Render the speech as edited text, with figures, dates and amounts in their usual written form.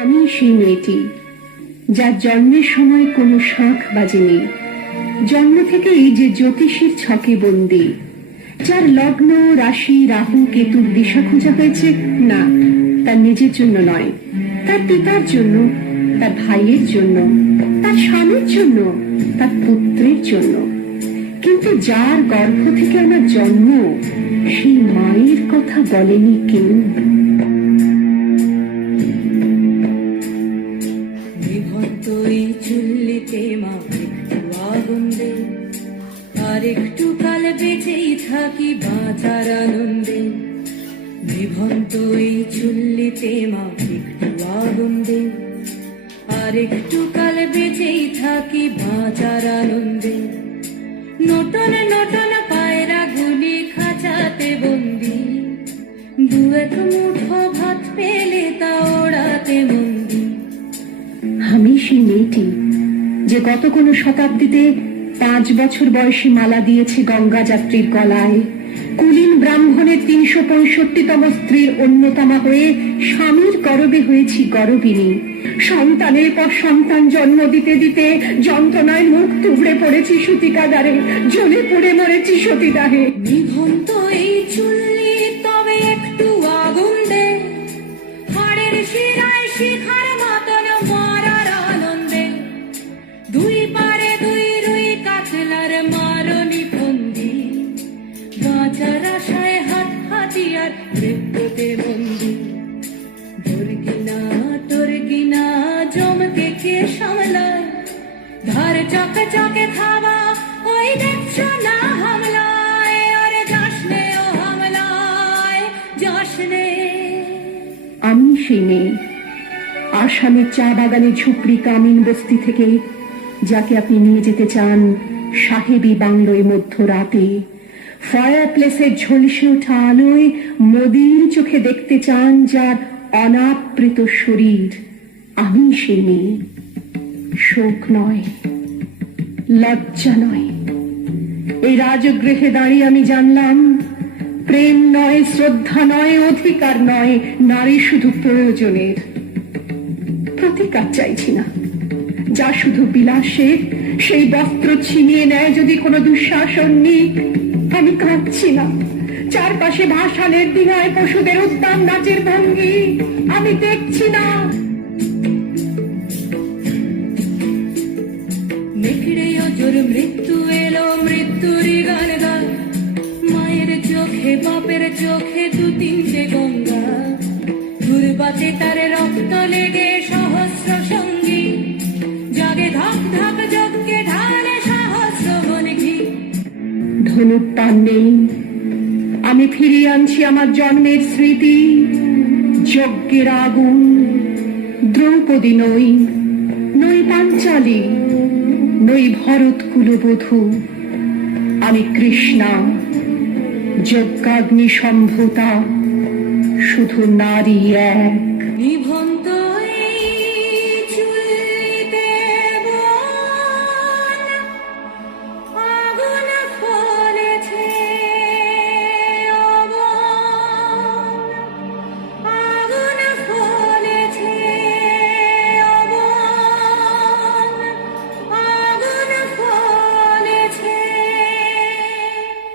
আমি সেই মেয়েটি যার জন্মের সময় কোনো শাঁখ বাজেনি, জন্ম থেকেই যে জ্যোতিষীর ছকে বন্দী, যার লগ্ন রাশি রাহু কেতুর দিশা খোঁজা হয়েছে না তার নিজের জন্য নয়, তার পিতার জন্য, তার ভাইয়ের জন্য, তার স্বামীর জন্য, তার পুত্রের জন্য। কিন্তু যার গর্ভ থেকে আমার জন্ম সেই মায়ের কথা বলেনি কেউ। চুল্লিতে মা একটু আগুন দে, আর একটু কাল বেঁচেই থাকি বাঁচার আনন্দে। নিভন্ত এই চুল্লিতে মা একটু আগুন দে, আর একটু কাল বেঁচেই থাকি বাঁচার আনন্দে। নটন নটন পায়রা গুলি খাঁচাতে বন্দি, দু এক মুঠো ভাত পেলে তা ওড়াতে বন্দি। আমি সেই মেয়েটি যে গত কোনো শতাব্দীতে 5 বছর বয়সী মালা দিয়েছে গঙ্গা যাত্রীর গলায়, কুলীন ব্রাহ্মণের 365তম স্ত্রীর অন্যতমা হয়ে স্বামীর গর্ভে হয়েছি গর্ভিণী। সন্তানের পর সন্তান জন্ম দিতে দিতে যন্ত্রণায় মুখ টুকরে পড়েছি সূতিকাগারে, জ্বলে পুড়ে মরেছি সতীদাহে। নিভন্ত এই চুল্লি তবে একটু আগুন দে, হাড়ের শিরায় শিখার মতন মারার আনন্দে। দুই পারে দুই রুই কাতলার মারনি ফন্দি, বাঁচার আশায় হাত হাতিয়ার মৃত্যুতে বন্দি। তোর কিনা জমকে কে সামলায়, ধার চকে চকে থাবা ওই দেখছো না হামলায়। আরে যাসনে ও হামলায় যাসনে। আমি সেই মেয়ে আসামের চা বাগানে ঝুপড়ি কামিন বস্তি থেকে, যাকে আপনি নিয়ে যেতে চান সাহেবী বাংলোয় মধ্যরাতে। ফায়ার প্লেসের ঝলসে ওঠা আলোয় মোদির চোখে দেখতে চান যার অনাবৃত শরীর। আমি সেই মেয়ে। শোক নয়, লজ্জা নয়, এই রাজগৃহে দাঁড়িয়ে আমি জানলাম প্রেম নয়, শ্রদ্ধা নয়, অধিকার নয়, নারী শুধু প্রয়োজনের। প্রতিকার চাইছি না, যা শুধু বিলাসের, সেই বস্ত্র ছিনিয়ে নেয় যদি কোনো দুঃশাসনী। আমি কাঁদছি না, চারপাশে ভাসানের দিঘায় পশুদের উদ্যান নাচের ভঙ্গি আমি দেখছি না। নেকড়ে অজর মৃত্যু এলো, মৃত্যুরই গান গায়। মায়ের চোখে বাপের চোখে দু তিনটে গঙ্গা, দুর্বাতে তার রক্ত লেগে সহস্র সঙ্গী। জাগে ধাক ধাক যজ্ঞে ঢালে সহস্র বনঘি। ধনুর্বাণ নেই, আমি ফিরিয়ে আনছি আমার জন্মের স্মৃতি। যজ্ঞের আগুন। দ্রৌপদী নই, নই পাঞ্চালী, নই ভরত কুলবধূ, আমি কৃষ্ণা, যজ্ঞাগ্নি সম্ভূতা, শুধু নারী এক।